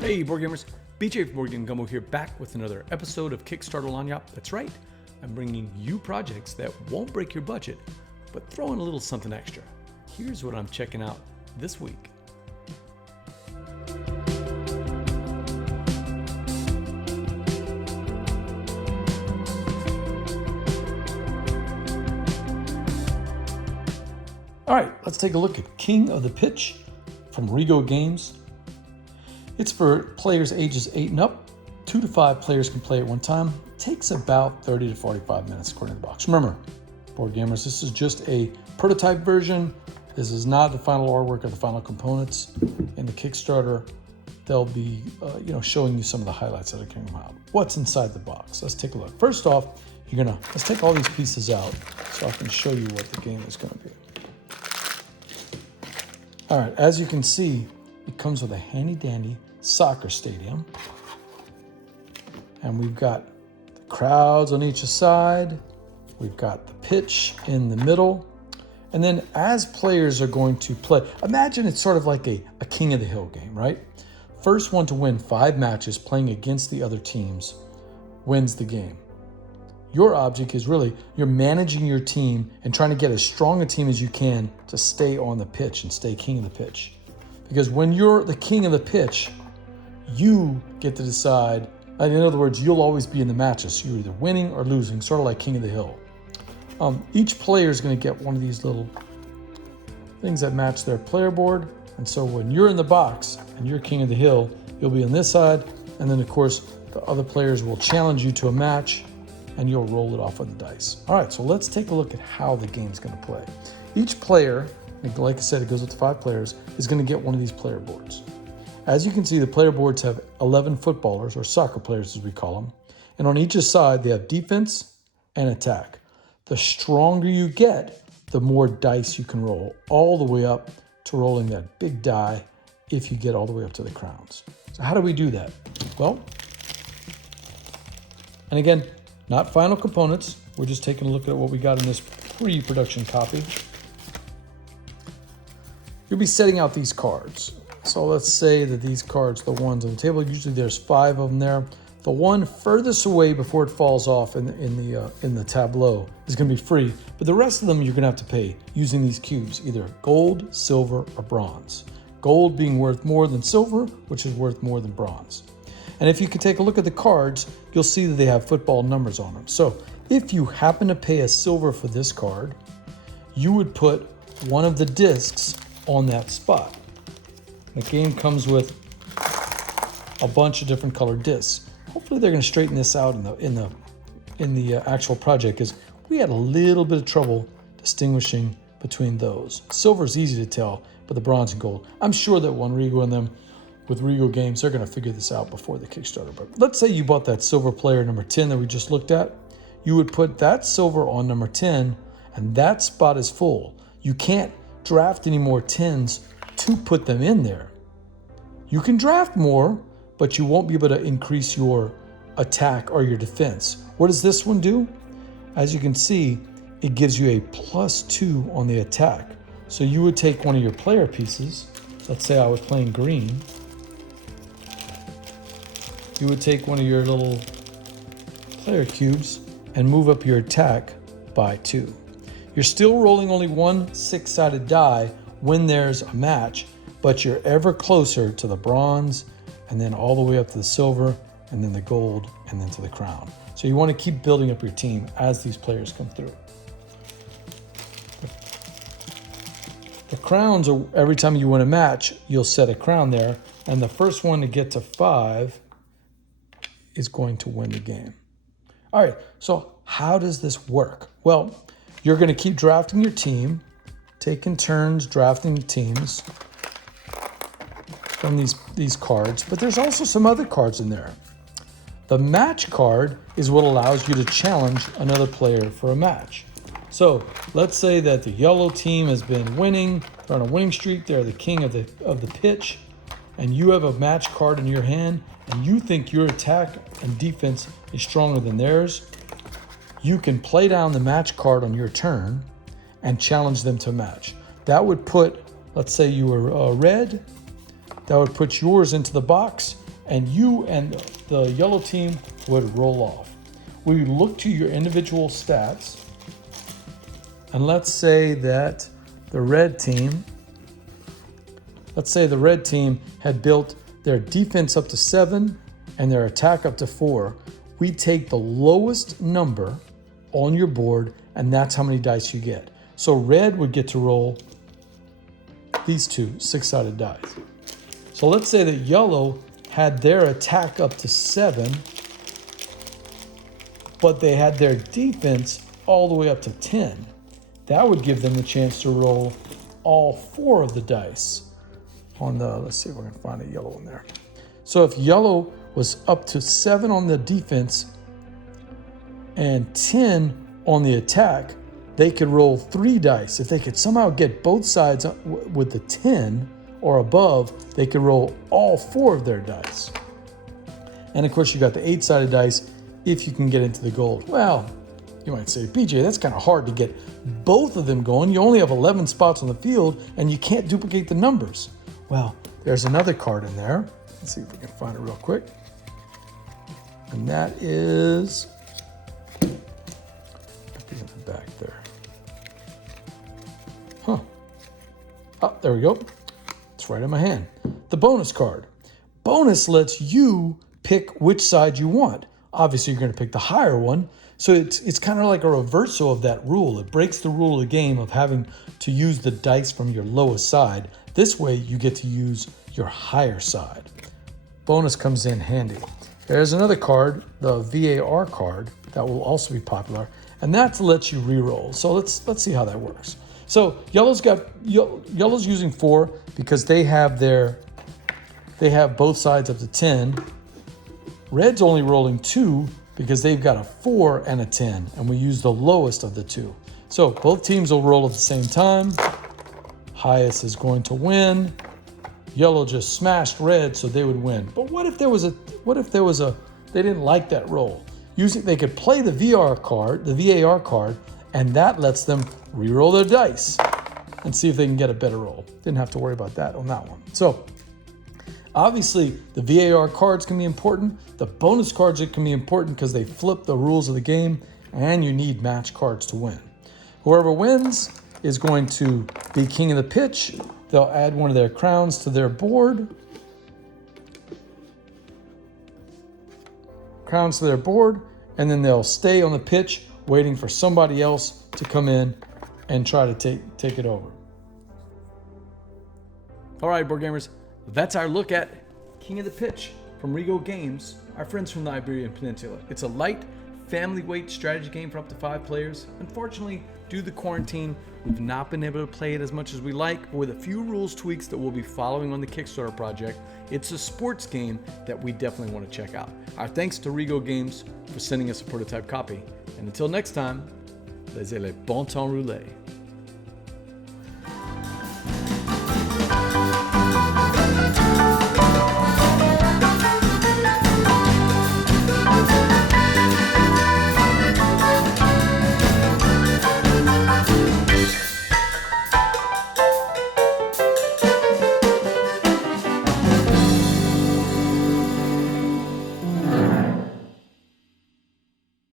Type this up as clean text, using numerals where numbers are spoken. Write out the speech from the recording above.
Hey board gamers, BJ from Game Gumbo here, back with another episode of Kickstarter Lanyap. That's right, I'm bringing you projects that won't break your budget, but throw in a little something extra. Here's what I'm checking out this week. All right, let's take a look at King of the Pitch from Rigo Games. It's for players ages 8 and up. 2 to 5 players can play at one time. It takes about 30 to 45 minutes according to the box. Remember, board gamers, this is just a prototype version. This is not the final artwork or the final components. In the Kickstarter, they'll be showing you some of the highlights that are coming out. What's inside the box? Let's take a look. First off, let's take all these pieces out so I can show you what the game is going to be. All right, as you can see, it comes with a handy-dandy soccer stadium. And we've got the crowds on each side. We've got the pitch in the middle. And then as players are going to play, imagine it's sort of like a King of the Hill game, right? First one to win 5 matches playing against the other teams wins the game. Your object is really, you're managing your team and trying to get as strong a team as you can to stay on the pitch and stay king of the pitch. Because when you're the king of the pitch, you get to decide. In other words, you'll always be in the matches. You're either winning or losing, sort of like King of the Hill. Each player is going to get one of these little things that match their player board. And so when you're in the box and you're King of the Hill, you'll be on this side. And then, of course, the other players will challenge you to a match and you'll roll it off with the dice. All right, so let's take a look at how the game's going to play. Each player, like I said, it goes up to 5 players, is going to get one of these player boards. As you can see, the player boards have 11 footballers, or soccer players as we call them. And on each side, they have defense and attack. The stronger you get, the more dice you can roll, all the way up to rolling that big die if you get all the way up to the crowns. So how do we do that? Well, and again, not final components. We're just taking a look at what we got in this pre-production copy. You'll be setting out these cards. So let's say that these cards, the ones on the table, usually there's 5 of them there. The one furthest away before it falls off in the tableau is going to be free, but the rest of them you're going to have to pay using these cubes, either gold, silver, or bronze. Gold being worth more than silver, which is worth more than bronze. And if you could take a look at the cards, you'll see that they have football numbers on them. So if you happen to pay a silver for this card, you would put one of the discs on that spot. The game comes with a bunch of different colored discs. Hopefully they're going to straighten this out in the actual project, because we had a little bit of trouble distinguishing between those. Silver is easy to tell, but the bronze and gold, I'm sure that when Rigo and them with Rigo Games, they're going to figure this out before the Kickstarter. But let's say you bought that silver player number 10 that we just looked at. You would put that silver on number 10, and that spot is full. You can't draft any more 10s to put them in there. You can draft more, but you won't be able to increase your attack or your defense. What does this one do? As you can see, it gives you a +2 on the attack. So you would take one of your player pieces. Let's say I was playing green. You would take one of your little player cubes and move up your attack by 2. You're still rolling only one 6-sided die when there's a match, but you're ever closer to the bronze, and then all the way up to the silver, and then the gold, and then to the crown. So you want to keep building up your team as these players come through. The crowns are, every time you win a match, you'll set a crown there, and the first one to get to 5 is going to win the game. All right, so how does this work? Well, you're going to keep drafting your team, taking turns drafting teams from these cards, but there's also some other cards in there. The match card is what allows you to challenge another player for a match. So let's say that the yellow team has been winning, they're on a winning streak, they're the king of the pitch, and you have a match card in your hand, and you think your attack and defense is stronger than theirs. you can play down the match card on your turn and challenge them to match. That would put, let's say you were red, that would put yours into the box, and you and the yellow team would roll off. We look to your individual stats, and let's say that the red team had built their defense up to 7 and their attack up to 4. We take the lowest number on your board, and that's how many dice you get. So red would get to roll these two 6-sided dice. So let's say that yellow had their attack up to 7, but they had their defense all the way up to 10. That would give them the chance to roll all 4 of the dice on the, let's see if we can find a yellow in there. So if yellow was up to 7 on the defense and 10 on the attack, they could roll 3 dice. If they could somehow get both sides with the 10 or above, they could roll all 4 of their dice. And of course, you got the 8-sided dice if you can get into the gold. Well, you might say, BJ, that's kind of hard to get both of them going. You only have 11 spots on the field and you can't duplicate the numbers. Well, there's another card in there. Let's see if we can find it real quick. And that is, I'll be in the back there. Huh. Oh, there we go. It's right in my hand. The bonus card. Bonus lets you pick which side you want. Obviously, you're going to pick the higher one. So it's kind of like a reversal of that rule. It breaks the rule of the game of having to use the dice from your lowest side. This way, you get to use your higher side. Bonus comes in handy. There's another card, the VAR card, that will also be popular, and that lets you re-roll. So let's see how that works. So yellow's using 4 because they have both sides up to 10. Red's only rolling 2 because they've got a 4 and a 10, and we use the lowest of the 2. So both teams will roll at the same time. Highest is going to win. Yellow just smashed red, so they would win. But what if there was they didn't like that roll? They could play the VAR card, and that lets them re-roll their dice and see if they can get a better roll. Didn't have to worry about that on that one. So obviously the VAR cards can be important. The bonus cards can be important because they flip the rules of the game, and you need match cards to win. Whoever wins is going to be king of the pitch. They'll add one of their crowns to their board. And then they'll stay on the pitch waiting for somebody else to come in and try to take it over. All right, board gamers, that's our look at King of the Pitch from Rigo Games, our friends from the Iberian Peninsula. It's a light, family-weight strategy game for up to 5 players. Unfortunately, due to the quarantine, we've not been able to play it as much as we like, but with a few rules tweaks that we'll be following on the Kickstarter project, it's a sports game that we definitely want to check out. Our thanks to Rigo Games for sending us a prototype copy. And until next time, laissez le bon temps rouler.